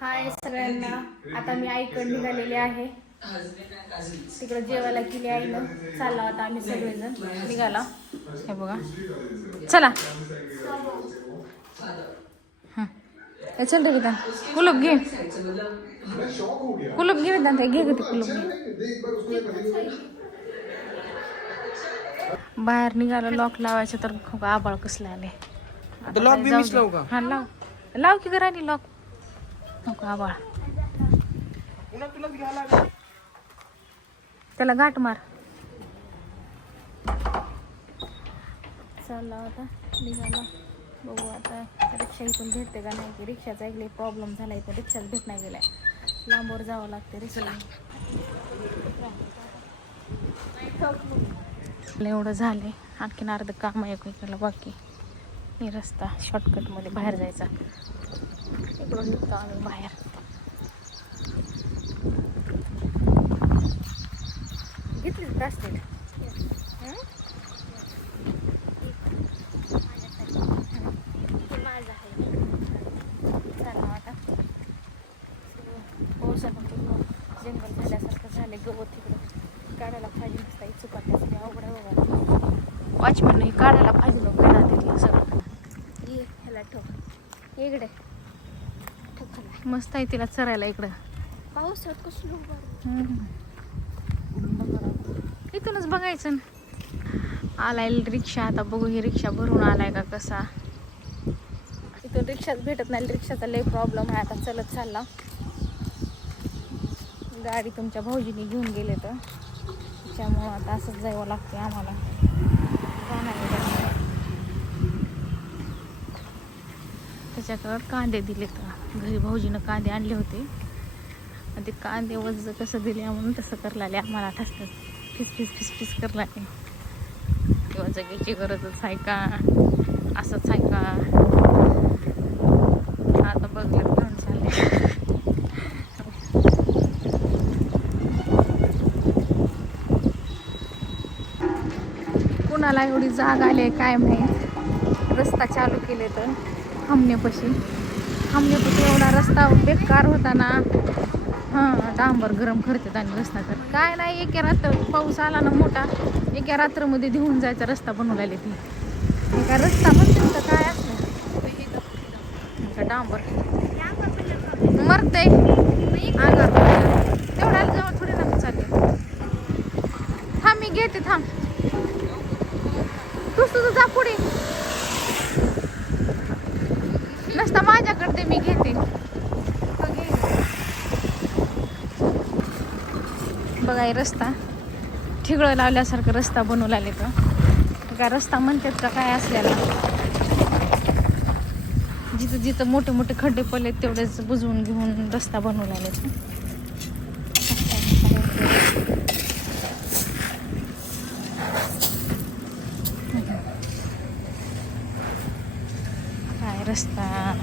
हाय सगळ्यांना. आता मी आईकडे निघालेले आहे. तिकडे जेवायला गेली आईनं. चालला होता आम्ही सगळेजण निघाला. हे बघा चला. चल रे बेटा कुलूप घे. कुलूप घे बेटा. घे ग ते कुलूप घे. बाहेर निघालो लॉक लावायचं तर खूप आबाळ कसलं आले. लॉक बी मिस लावू का? हा लाव लाव की घराने लॉक. नको आबाळ. त्याला गाठ मार. चालला होता निघाला. बघू आता रिक्षा इथून भेटते का नाही. की रिक्षाचा एक प्रॉब्लेम झाला. इथं रिक्षाच भेट नाही गेलाय. लांबवर जावं लागते रिक्षाला. एवढं झाले. आणखीन अर्ध काम आहे इकडला बाकी. हे रस्ता शॉर्टकट मध्ये बाहेर जायचा. इकडून निघतो आम्ही बाहेर. घेतली ब्रासलेट. चालू आता पावसानं जंगल झाल्यासारखं झाले. गवत तिकडं काढायला पाहिजे नसता. चुकाट्याचं ते अवघड आहे. वॉचमॅन हे काढायला पाहिजे लोक काढा तिथलं सगळं. ये ह्याला ठोक इकडे ठोक. मस्त आहे तिला चरायला इकडं. पावसात कसं इथूनच बघायचं ना. आलाय रिक्षा. आता बघू ही रिक्षा भरून आलाय का कसा. इथून रिक्षाच भेटत नाही. रिक्षाचा लय प्रॉब्लेम आहे. आता चलत चालला. गाडी तुमच्या भाऊजीने घेऊन गेले तर त्याच्यामुळं आता असंच जावं लागते आम्हाला. त्याच्याकडं कांदे दिले तर घरी भाऊजीनं कांदे आणले होते. ते कांदे वज कसं दिले म्हणून तसं करलाले आम्हाला ठसतात. फिस करला ते. तेव्हा जगायची गरजच आहे का. असंच आहे का. आता बघलं घेऊन चालले. कुणाला एवढी जाग आली काय माहीत. रस्ता चालू केले तर हमनेपाशी एवढा रस्ता बेकार होता ना. हां डांबर गरम करतात आणि रस्ता तर काय नाही. एका रात्र पाऊस आला ना मोठा. एका रात्रमध्ये घेऊन जायचा रस्ता बनवलेले ती. एका रस्ता म्हणते तर काय असलं डांबर मरते अंगार. तेवढ्या जवळ थोडी ना चालले. थांब मी घेते थांब. तुझं जा पुढे. नसता माझ्याकडे मी घेते. बघा रस्ता ठिगळं लावल्यासारखं रस्ता बनवला तर काय रस्ता म्हणतात का काय असल्याला. जिथं जिथं मोठे मोठे खड्डे पडले तेवढेच बुजवून घेऊन रस्ता बनवला. काय रस्ता.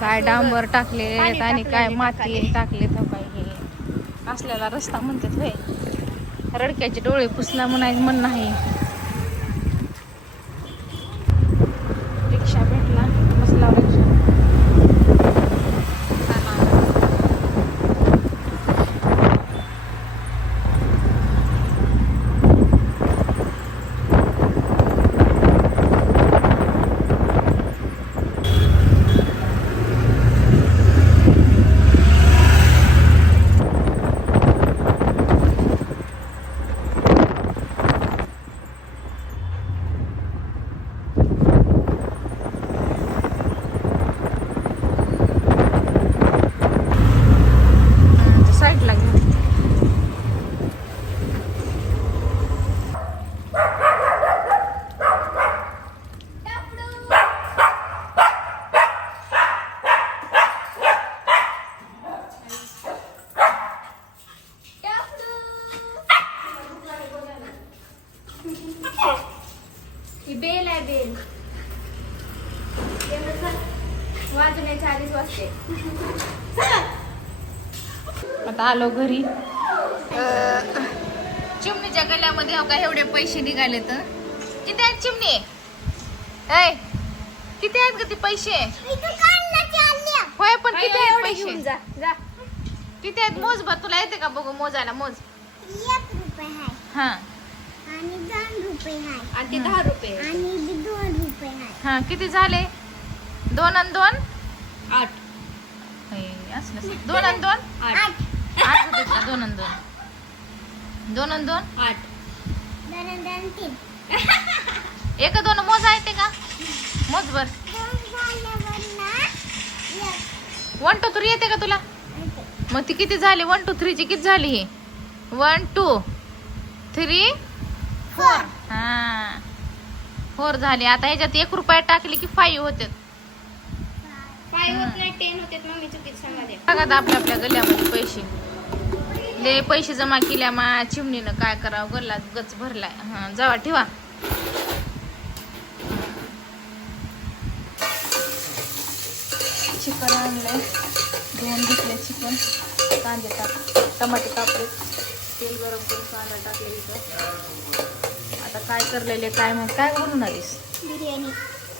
काय डांबर टाकले आणि काय माती टाकले तर काय हे असलेला रस्ता म्हणतात. होय रडक्याचे डोळे पुसला म्हणायचं म्हण नाही. रिक्षा भेटला बसला रिक्षा. ही बेल आहे बेल. वाजण्याच्या आधीच वाजते. आता आलो घरी. चिमणीच्या गल्ल्यामध्ये हो का एवढे पैसे निघाले तर किती आहेत चिमणी ऐ किती आहेत ग ते पैसे होय पण किती आहेत पैसे जा जा किती आहेत मोज बा तुला येते का बघू मोजायला मोज 1 रुपये आहे हा आणि 2 रुपये आहे आणि ते 10 रुपये आणि 2 रुपये आहे हा किती झाले 2 आणि 2 8 असलं 2 आणि 2 8 8 होते का 2 आणि 2 2 आणि 2 8 2 3 एक दोन मोज येते का मोज बर 1 2 3 येते का तुला मग ती किती झाली 1 2 3 ची किती झाली ही 1 2 3 4 हा 4 झाली आता ह्याच्यात 1 रुपया टाकली की 5 होते 5 होत नाही 10 होते मम्मी चुकीच सांगाले बघा आपल्या आपल्या गल्ल्यामध्ये पैसे ले पैसे जमा केल्या मा चिमणीनं काय करावं गल्ला गच भरलाय हा जावा ठेवा चिकन आणलंय धुवून घेतलंय चिकन कांदे टाक टमाटे कापले तेल गरम करून कांदा टाकले इथं आता काय करलेले काय माहिती काय बनवून आलीस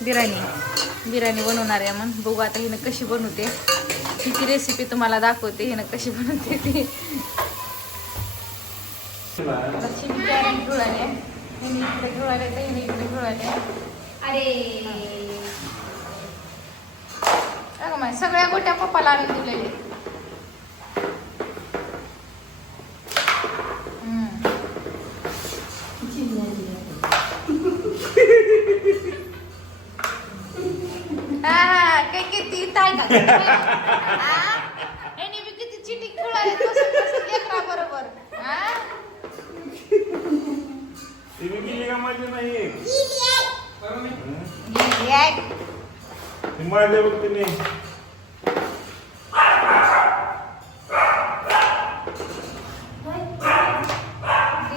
बिर्याणी बनवणार आहे मग बघू आता हिनं कशी बनवते हिची रेसिपी तुम्हाला दाखवते हिनं कशी बनवते ती जुळाले हिने इकडे जुळाले तर हिने इकडे जुळाले अरे अगं माय सगळ्या गोट्या पप्पाला आणून दिलेले काय किती ताय का ह्याने बी किती चिटी खेळाले लेकरा बरोबर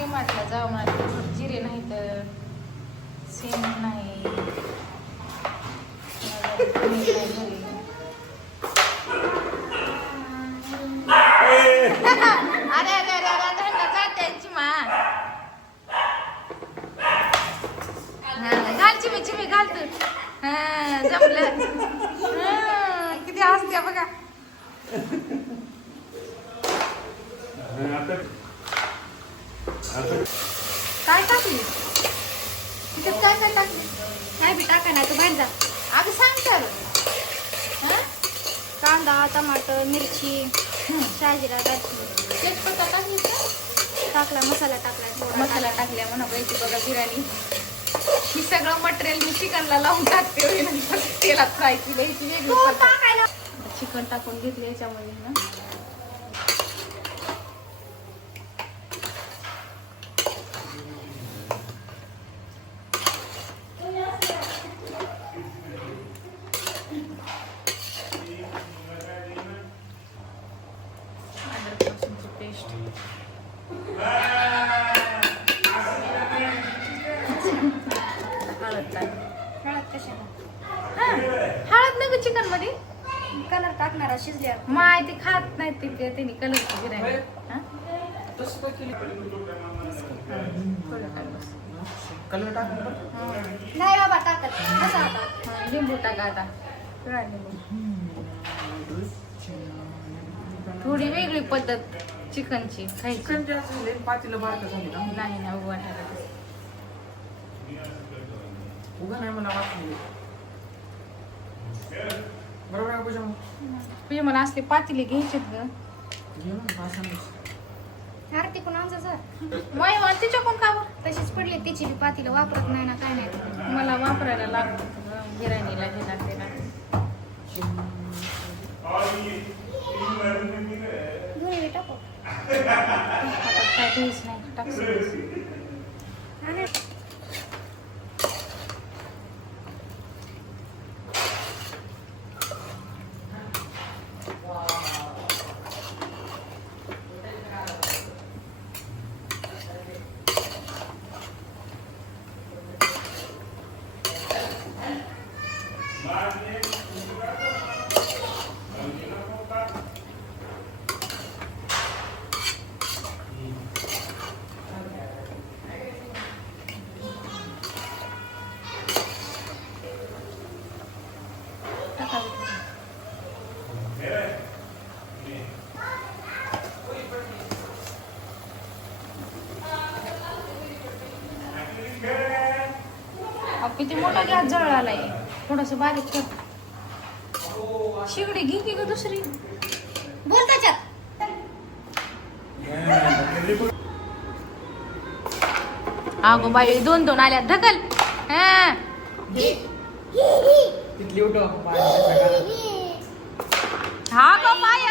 म्हटलं जाऊ म्हटलं जिरे नाही तर सेम नाही अरे अरे अरे अरे त्यांची मा घाल चिमी चिमी घाल तू हा जमलं किती हसते बघा काय टाकली तिच्यात काय काय टाकली काय बी टाका ना तू बाहेर जा अगं सांग तर कांदा टमाटर मिरची शाजिरा टाकली तेजपत्ता टाकली का टाकला मसाला टाकला थोडा मसाला टाकल्या म्हणा पैकी बघा बिर्याणी ही सगळं मटेरियल मी चिकनला लावून टाकते होय नंतर तेलात फ्रायची बाईची वेगळी पद्धत. टाकायला चिकन टाकून घेतले याच्यामध्ये ना अद्रक लसूणची पेस्ट हळद टाक हळद कशाला हळद नाही चिकन मध्ये कलर टाकणारा शिजल्या माय ते खात नाहीत ते त्यांनी कलरची बिर्याणी हा? कलर टाक नाही बाबा टाकत कसा आता हा, लिंबू टाका आता पिळा लिंबू थोडी वेगळी पद्धत चिकनची खायची चिकन जे असेल पातीला बारका झाली ना नाही ना उभा राहायला उगा नाही मला वाटलं बरोबर आहे पूजा मग तुझे मला असले पातीले घ्यायचेत ग घे ना पाच आरती कोण आमचा सर माय तिच्या कोण का बरं? तशीच पडली तिची बी पातीला वापरत नाही ना काय नाही मला वापरायला लागतं बिर्याणीला हे लागते ना दोन्ही बी टाकू आता काय घ्यायच नाही टाकून आणि किती मोठा गॅस जळालाय. थोडस बारीक कर. शिगडी घे की ग दुसरी. बोल त्याच्यात. अगो बाई 2 आल्या ढकल. हा तिथली उठव हा गो बाय.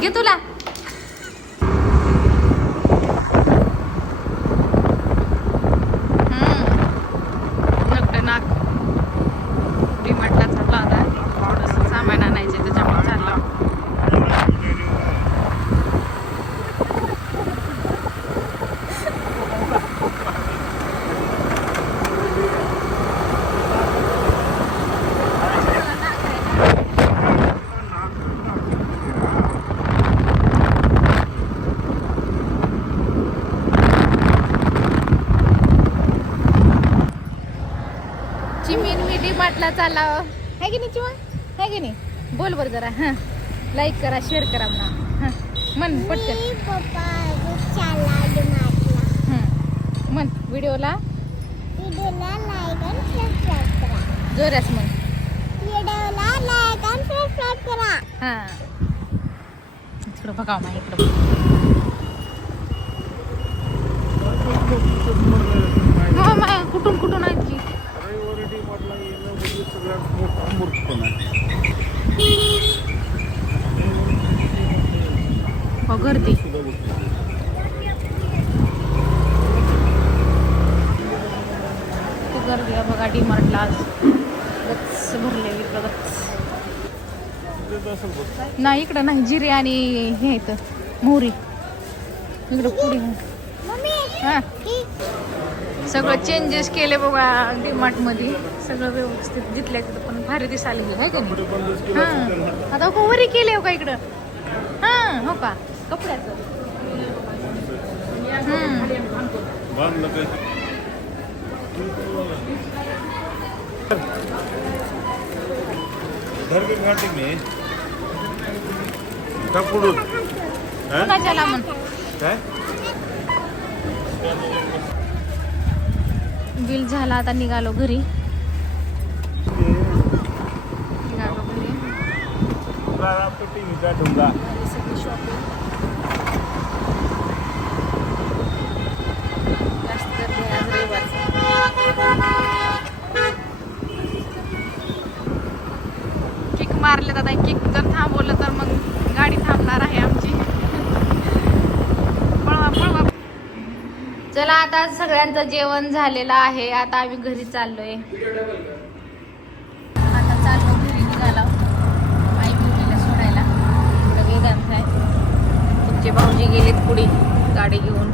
घे तुला. नाक डिमार्टला चालला होता. थोडंसं सामान आणायचे त्याच्यामुळे चालला. चिमीन मी डिमार्टला चालला आहे की नाही चिमा आहे की नाही. बोल बर जरा. हां लाईक करा शेअर करा म्हणा. हां म्हण पटकन. मी पप्पा चालला डिमार्टला. म्हण व्हिडिओला व्हिडिओला लाईक आणि सबस्क्राईब करा. जोरास म्हण. व्हिडिओला लाईक आणि सबस्क्राईब करा. हां इकडं बघा मा इकडं. मामा कुठून कुठून आहेत की हो गर्दी. खूप गर्दी आहे बघा डिमार्टला आज. गच्च भरले गच्च. नाही इकडं नाही. जिरे आणि हे इथं मोहरी इकडं पुढे. मम्मी हां ही सगळं चेंजेस केले बघा डीमार्ट मध्ये. सगळं व्यवस्थित जिथल्या तिथं पण भारी दिसायला गेलं आहे का नाही. हां आता हो वरी केले हो का इकडं. हां हो का कपड्याचं. कुणाच्याला म्हण. बिल झाला आता निघालो घरी. सगळी शॉपिंग. जास्त गर्दी आहे आज रविवारचं. किक मारले आता. किक जर थांबवलं तर मग गाडी थांबणार आहे आमची. पळवा पळवा. चला आता सगळ्यांचं जेवण झालेलं आहे. आता आम्ही घरी चाललोय. आता चाललो घरी निघाला. आई मुलीला सोडायला. इकडे वेदांत आहे. तुमचे भाऊजी गेलेत पुढे गाडी घेऊन.